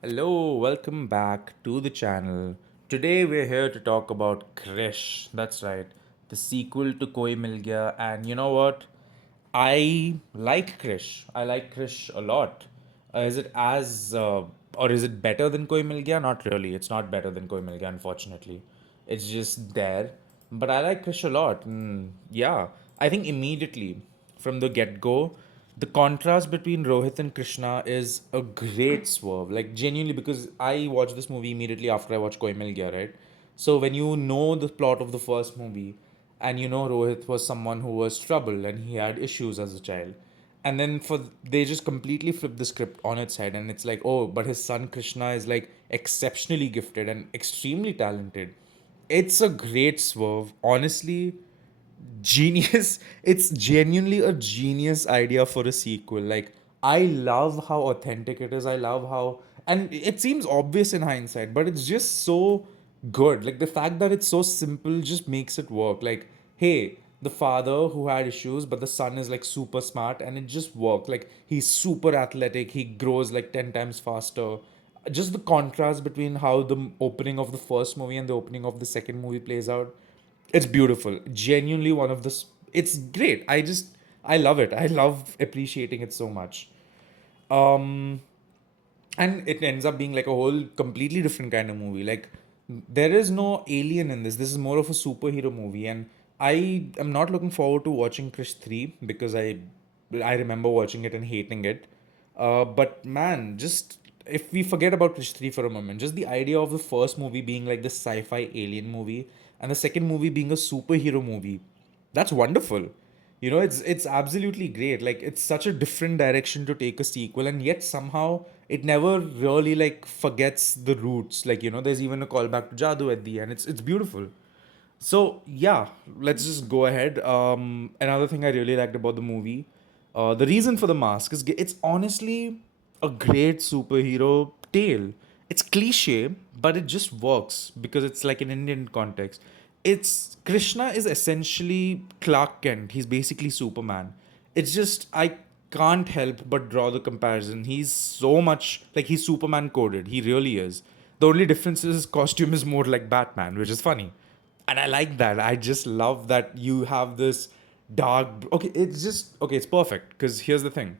Hello, welcome back to the channel. Today we're here to talk about Krrish. That's right, the sequel to Koi Mil Gaya. And you know what? I like Krrish. I like Krrish a lot. Or is it better than Koi Mil Gaya? Not really. It's not better than Koi Mil Gaya, unfortunately. It's just there. But I like Krrish a lot. Yeah, I think immediately from the get go, the contrast between Rohit and Krishna is a great swerve. Like genuinely, because I watched this movie immediately after I watched Koi Mil Gaya, right? So when you know the plot of the first movie, and you know Rohit was someone who was troubled and he had issues as a child, and then they just completely flip the script on its head, and it's like, oh, but his son Krishna is like exceptionally gifted and extremely talented. It's a great swerve, honestly. Genius. It's genuinely a genius idea for a sequel. Like, I love how authentic it is. I love how, and it seems obvious in hindsight, but it's just so good. Like the fact that it's so simple just makes it work. Like, hey, the father who had issues, but the son is like super smart, and it just worked. Like he's super athletic, he grows like 10 times faster. Just the contrast between how the opening of the first movie and the opening of the second movie plays out, it's beautiful. Genuinely one of the. It's great. I love it. I love appreciating it so much. Um, and it ends up being like a whole completely different kind of movie. Like there is no alien in this. This is more of a superhero movie, and I am not looking forward to watching Krish 3 because I remember watching it and hating it. But man, just if we forget about Krish 3 for a moment, just the idea of the first movie being like this sci-fi alien movie and the second movie being a superhero movie, that's wonderful. It's absolutely great. Like it's such a different direction to take a sequel, and yet somehow it never really like forgets the roots. Like there's even a callback to Jadoo at the end. It's beautiful. So yeah, let's just go ahead. Another thing I really liked about the movie, the reason for the mask is it's honestly a great superhero tale. It's cliche, but it just works because it's like an Indian context. It's Krishna is essentially Clark Kent. He's basically Superman. It's just I can't help but draw the comparison. He's so much like he's Superman coded. He really is. The only difference is his costume is more like Batman, which is funny. And I like that. I just love that you have this dark. Okay, it's just okay. It's perfect because here's the thing: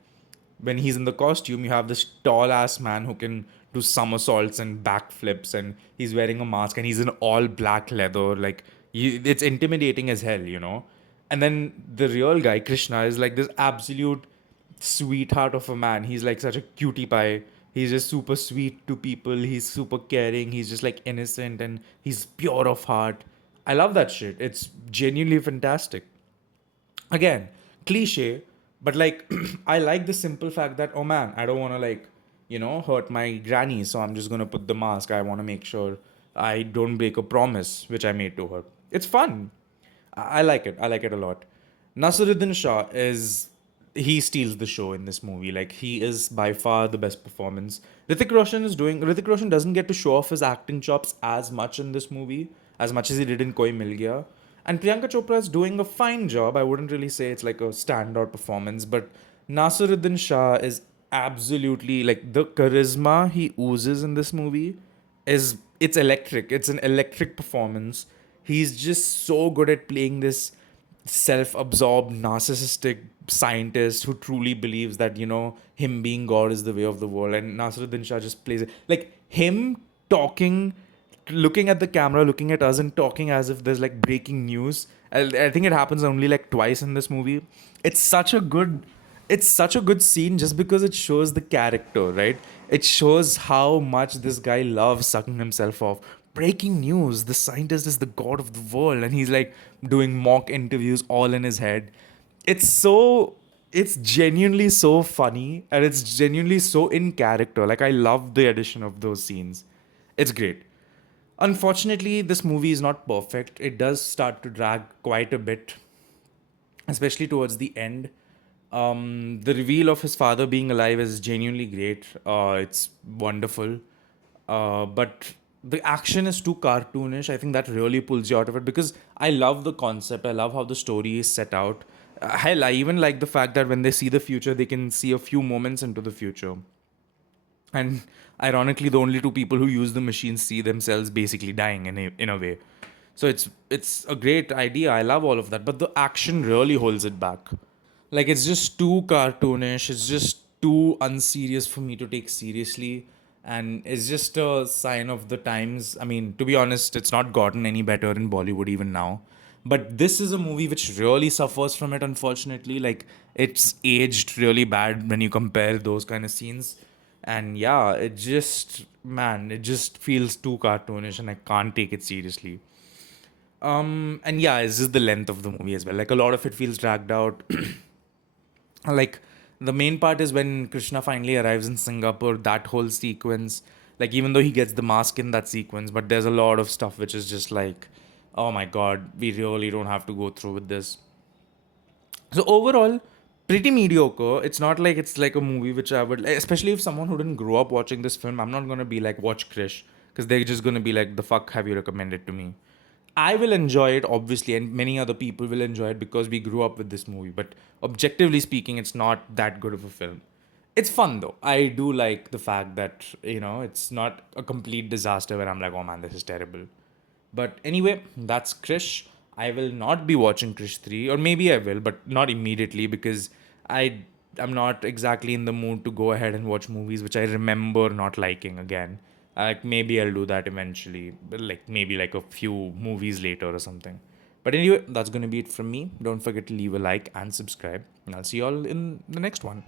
when he's in the costume, you have this tall ass man who can do somersaults and backflips, and he's wearing a mask, and he's in all black leather. Like it's intimidating as hell. And then the real guy, Krishna, is like this absolute sweetheart of a man. He's like such a cutie pie. He's just super sweet to people. He's super caring. He's just like innocent and he's pure of heart. I love that shit. It's genuinely fantastic. Again, cliche, but like I like the simple fact that, oh man, I don't want to like hurt my granny, so I'm just going to put the mask. I want to make sure I don't break a promise which I made to her. It's fun. I like it. I like it a lot. Nasiruddin Shah is he steals the show in this movie. Like he is by far the best performance. Hrithik Roshan doesn't get to show off his acting chops as much in this movie as much as he did in Koi Mil Gaya. And Priyanka Chopra is doing a fine job. I wouldn't really say it's like a standout performance, but Nasiruddin Shah is absolutely like the charisma he oozes in this movie is it's electric. It's an electric performance. He's just so good at playing this self-absorbed narcissistic scientist who truly believes that him being god is the way of the world, and Nasiruddin Shah just plays it like him talking, looking at the camera, looking at us and talking as if there's like breaking news. I think it happens only like twice in this movie. it's such a good it's such a good scene just because it shows the character, right? It shows how much this guy loves sucking himself off. Breaking news, the scientist is the god of the world, and he's like doing mock interviews all in his head. It's genuinely so funny, and it's genuinely so in character. Like I love the addition of those scenes. It's great. Unfortunately, this movie is not perfect. It does start to drag quite a bit, especially towards the end. The reveal of his father being alive is genuinely great. It's wonderful. But the action is too cartoonish. I think that really pulls you out of it because I love the concept. I love how the story is set out. Hell, I even like the fact that when they see the future, they can see a few moments into the future. And ironically, the only two people who use the machines see themselves basically dying in a way. So it's a great idea. I love all of that, but the action really holds it back. Like it's just too cartoonish. It's just too unserious for me to take seriously, and it's just a sign of the times. I mean, to be honest, it's not gotten any better in Bollywood even now. But this is a movie which really suffers from it, unfortunately. Like it's aged really bad when you compare those kind of scenes. And yeah, it just, man, it just feels too cartoonish, and I can't take it seriously. And yeah, it's just the length of the movie as well. Like a lot of it feels dragged out. Like the main part is when Krishna finally arrives in Singapore, that whole sequence, like even though he gets the mask in that sequence, but there's a lot of stuff which is just like, oh my god, we really don't have to go through with this. So overall, pretty mediocre. It's not like it's like a movie which I would, especially if someone who didn't grow up watching this film, I'm not gonna be like watch Krish, because they're just gonna be like, the fuck have you recommended to me? I will enjoy it, obviously, and many other people will enjoy it because we grew up with this movie. But objectively speaking, it's not that good of a film. It's fun though. I do like the fact that, it's not a complete disaster where I'm like, oh man, this is terrible. But anyway, that's Krish. I will not be watching Krish 3, or maybe I will, but not immediately because I I'm not exactly in the mood to go ahead and watch movies which I remember not liking again. Like maybe I'll do that eventually, but like maybe like a few movies later or something. But anyway, that's gonna be it from me. Don't forget to leave a like and subscribe, and I'll see you all in the next one.